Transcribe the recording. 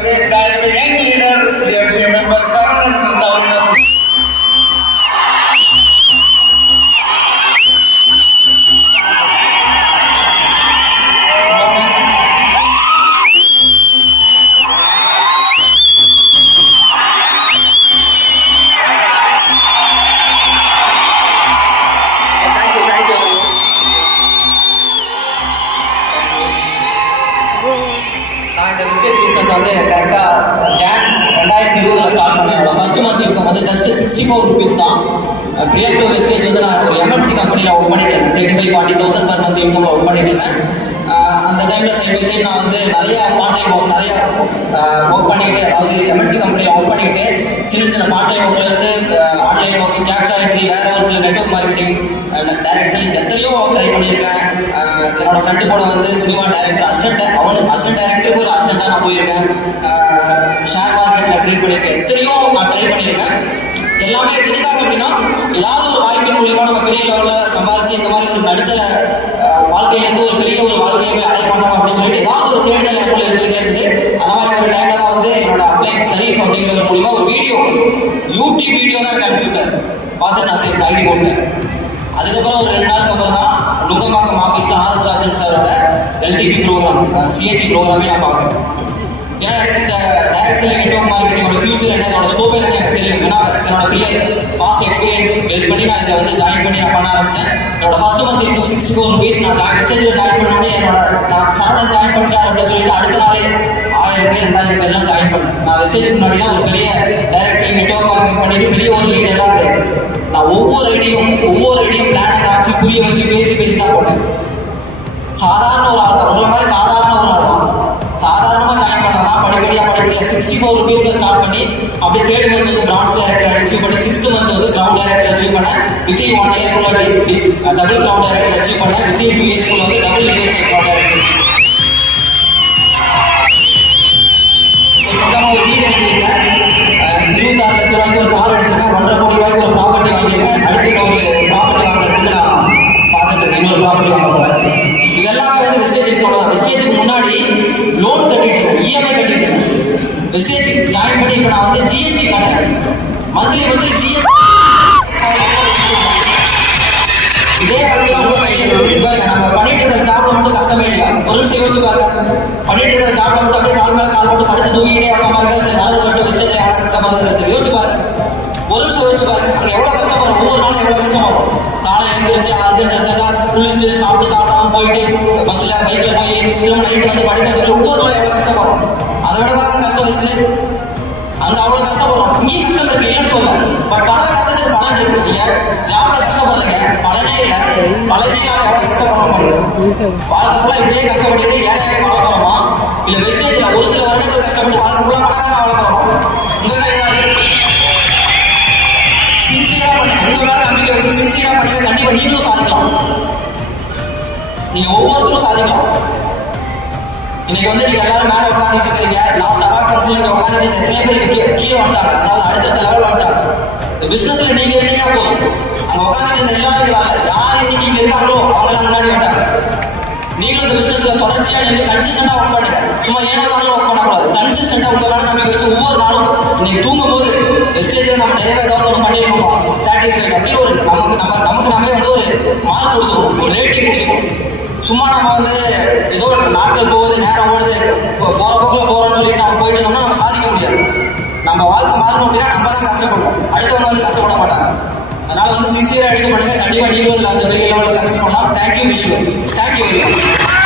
That young leader, dear Chairman, was surrounded with the வந்து கரெக்டாக John 2020 start பண்ணேன். என்னோட ஃபர்ஸ்ட் மந்த் இன்கம் வந்து ஜஸ்ட் 64 rupees தான். பிரியர் டு வெஸ்டேஜ் வந்து நான் ஒரு எம்என்சி கம்பெனியில் ஒர்க் பண்ணிட்டு இருந்தேன். 35-40,000 per month இன்கம் ஒர்க் பண்ணிட்டு இருந்தேன். அந்த டைமில் சைட் பை சைட் நான் வந்து நிறையா பார்ட் டைம் ஒர்க் ஒர்க் பண்ணிக்கிட்டு, அதாவது எம்என்சி கம்பெனியில் ஒர்க் பண்ணிக்கிட்டு சின்ன சின்ன பார்ட் டைம் ஒர்க்லேருந்து ஆன்லைன் ஒர்க், கேப்சா என்ட்ரி, வேற ஒரு சில நெட்வொர்க் மார்க்கெட்டிங், டைரக்ட் செல்லிங் எத்தனையோ ஒர்க் ட்ரை பண்ணியிருக்கேன். என்னோட ஃப்ரெண்டு கூட வந்து சினிமா டைரக்டர் அசிஸ்டன்ட் டைரக்டருக்கு ஒரு அசிஸ்டண்டாக நான் போயிருக்கேன். ஷேர் மார்க்கெட்டில் ட்ரீட் பண்ணியிருக்கேன். எத்தனையோ நான் ட்ரை பண்ணியிருக்கேன். எல்லாமே எதுக்காக அப்படின்னா, ஏதாவது ஒரு வாய்ப்பின் மூலியமா நம்ம பெரிய லெவலில் சம்பாதிச்சு இந்த மாதிரி ஒரு நடுத்தர வாழ்க்கையிலேருந்து ஒரு பெரிய ஒரு வாழ்க்கையை அடைய மாட்டோம் அப்படின்னு சொல்லிட்டு ஏதாவது ஒரு தேடுதல் எனக்குள்ள இருந்துகிட்டே இருந்தது. அந்த மாதிரி ஒரு டைம்ல தான் வந்து என்னோட அப்ளைன் ஷரீஃப் அப்படிங்கிற மூலியமா ஒரு வீடியோ, யூடியூப் வீடியோ தான் எனக்கு அனுப்பிச்சுட்டார். பார்த்துட்டு நான் சரி ஐடி போட்டேன். அதுக்கப்புறம் ஒரு 2 நாளுக்கு அப்புறம் தான் நுங்கம்பாக்கம் ஆஃபீஸில் ஆர்எஸ் ராஜன் சாரோட எல்டிபி ப்ரோக்ராம், சிஐடி ப்ரோக்ராமே நான் பார்க்குறேன். ஏன்னா எனக்கு இந்த டைரக்ட் செல்லிங், நெட்வொர்க் மார்க்கெட்டிங்கோட ஃபியூச்சர் என்ன, என்னோட ஸ்கோப் என்னன்னு எனக்கு தெரியும். ஏன்னா என்னோட பிரியர் பாஸ்ட் எக்ஸ்பீரியன்ஸ் பேஸ் பண்ணி நான் இதில் வந்து ஜாயின் பண்ணி நான் பண்ண ஆரம்பித்தேன். என்னோட ஃபர்ஸ்ட் மந்த் இன்கம் 64 rupees. நான் வெஸ்டேஜில் ஜாயின் பண்ணோடனே நான் சரவணன் ஜாயின் பண்ணிட்டேன் அப்படின்னு சொல்லிட்டு அடுத்த நாளே 1000 பேர் 2000 பேர்லாம் ஜாயின் பண்ணேன். நான் வெஸ்டேஜுக்கு முன்னாடிலாம் ஒரு பெரிய டைரக்ட் செல்லிங், நெட்வொர்க் மார்க்கெட்டிங் பண்ணிட்டு பெரிய ஒரு லீட் எல்லாம் கிடையாது. நான் ஒவ்வொரு ஐடியும் பிளானை காமிச்சு புரிய வச்சு பேசி தான் போட்டேன். சாதாரண ஒரு ஆள் தான், உங்களை மாதிரி சாதாரண ஒரு ஆள் தான். சாதாரணமாக ஜாயின் பண்ணலாம், படிப்படியாக 64 rupees ஸ்டார்ட் பண்ணி அப்படியே தேர்ட் மந்த் வந்து பிரான்ஸ் டைரக்டர் அச்சீவ் பண்ணி 6th மந்த் வந்து கிரவுண்ட் டைரக்டர் அச்சீவ் பண்ணேன். Within 1 year double ground director achieve பண்ணேன். வித்தின் 2 years வந்து டபுள் யூஎஸ்ஐ கிரவுண்ட் டைரக்டர். சொந்தமாக ஒரு வீடு எடுத்திருக்கேன். 26 லட்சம் ரூபாய்க்கு ஒரு கார் எடுத்திருக்கேன். 1.5 கோடி ரூபாய்க்கு ஒரு ப்ராப்பர்ட்டி வாங்கியிருக்கேன். அடுத்து ஒரு ப்ராப்பர்ட்டி வாங்குறதுக்கு நான் பார்த்துட்டு இன்னொரு ப்ராப்பர்ட்டி வாங்க போகிறேன். இது எல்லாமே வந்து வெஸ்டேஜ் இன்கம் தான். வெஸ்டேஜுக்கு முன்னாடி லோன் கட்டிட்டு இருந்தேன், இஎம்ஐ கட்டிட்டு இருந்தேன். வெஸ்டேஜ் ஜாயின் பண்ணி இப்போ நான் வந்து ஜிஎஸ்டி கட்டுறேன். மந்த்லி ஜிஎஸ்டி இதே பாருங்க. நம்ம பண்ணிட்டு இருக்கிற ஜாப்ல மட்டும் கஷ்டமே இல்லையா? பொருள் சேமிச்சு பாருங்க. பண்ணிட்டு இருக்கிற ஜாப்ல மட்டும் அப்படியே கால் மேல கால் போட்டு படுத்து தூங்கிட்டே சம்பாதிக்கிற சரி நடந்து வரட்டும். வெஸ்டேஜ் எவ்வளோ கஷ்டப்படுறது யோசிச்சு பாருங்க. பொருள் சேமிச்சு பாருங்க. அங்கே எவ்வளோ கஷ்டப்படும், ஒவ்வொரு நாளும் எவ்வளோ கஷ்டப்படும். காலையில் எழுந்திரிச்சு அர்ஜென்ட் குளிச்சுட்டு சாப்பிடாம போயிட்டு பஸ்ல பைக்ல போய் திரும்ப நைட்டு வந்து படிக்கிறதுக்கு ஒவ்வொரு நாளும் எவ்வளோ கஷ்டப்படும். அதை விட தான் கஷ்டம் வெஸ்டேஜ். அங்க அவ்வளவு கஷ்டப்படுறோம். இங்கே கஷ்டம் இருக்கு இல்லைன்னு சொல்ல, பட் பல கஷ்டத்துக்கு பலன் இருக்கு. நீங்க ஜாப்ல கஷ்டப்படுறீங்க, பலனே இல்லை. பலனே இல்லாம எவ்வளவு கஷ்டப்படுறோம் பாருங்க. வாழ்க்கை ஃபுல்லா இப்படியே கஷ்டப்பட்டுட்டு ஏழையாவே வாழ போறோமா, இல்ல வெஸ்டேஜ்ல ஒரு சில வருடங்கள் கஷ்டப்பட்டு வாழ்க்கை ஃபுல்லா பணக்காரனா வாழ போறோம்? உங்க கையில இருக்கு. சின்சியரா பண்ணுங்க. உங்க மேல நம்பிக்கை வச்சு சின்சியரா பண்ணுங்க. கண்டிப்பா நீங்களும் சாதிக்கலாம். நீங்க ஒவ்வொருத்தரும் சாதிக்கலாம். இன்னைக்கு வந்து நீங்க எல்லாரும் மேல உட்காந்துட்டு இருக்கிறீங்க. லாஸ்ட் அவார்ட் ஃபங்க்ஷன்ல நீங்க உட்காந்துட்டு எத்தனை பேர் கீழே வந்துட்டாங்க, அதாவது அடுத்த லெவல் வந்துட்டாங்க. இந்த பிசினஸ்ல நீங்க இருந்தீங்கன்னா போதும். அங்க உட்காந்துட்டு இருந்த எல்லாரும் வரல, யார் இன்னைக்கு இங்க இருக்காங்களோ அவங்க எல்லாம் முன்னாடி வந்துட்டாங்க. நீங்களும் இந்த பிசினஸ்ல தொடர்ச்சியா நீங்க கன்சிஸ்டன்டா ஒர்க் பண்ணுங்க. சும்மா ஏனோ ஒர்க் பண்ணக்கூடாது. கன்சிஸ்டன்டா உங்க மேல நம்பிக்கை வச்சு ஒவ்வொரு நாளும் இன்னைக்கு தூங்கும் போது வெஸ்டேஜ்ல நம்ம நிறைய ஏதாவது ஒன்று பண்ணிருக்கோமா சாட்டிஸ்ஃபைட் அப்படின்னு ஒரு நமக்கு நாமே வந்து ஒரு மார்க் கொடுத்துருவோம், ஒரு ரேட்டிங் கொடுத்துருவோம். சும்மா நம்ம வந்து ஏதோ நாட்கள் போகுது, நேரம் ஓடுது, போற போக்குல போறோம்னு சொல்லிட்டு நம்ம போயிட்டு இருந்தோம்னா நம்ம சாதிக்க முடியாது. நம்ம வாழ்க்கை மாறணும் அப்படின்னா நம்ம தான் கஷ்டப்படுவோம், அடுத்தவங்க வந்து கஷ்டப்பட மாட்டாங்க. அதனால வந்து சின்சியரா எடுத்து பண்ணுங்க. கண்டிப்பா நீங்களும் அதில் வந்து பெரிய லெவலில் சக்ஸஸ் பண்ணலாம். Thank you, wish you. Thank you very much.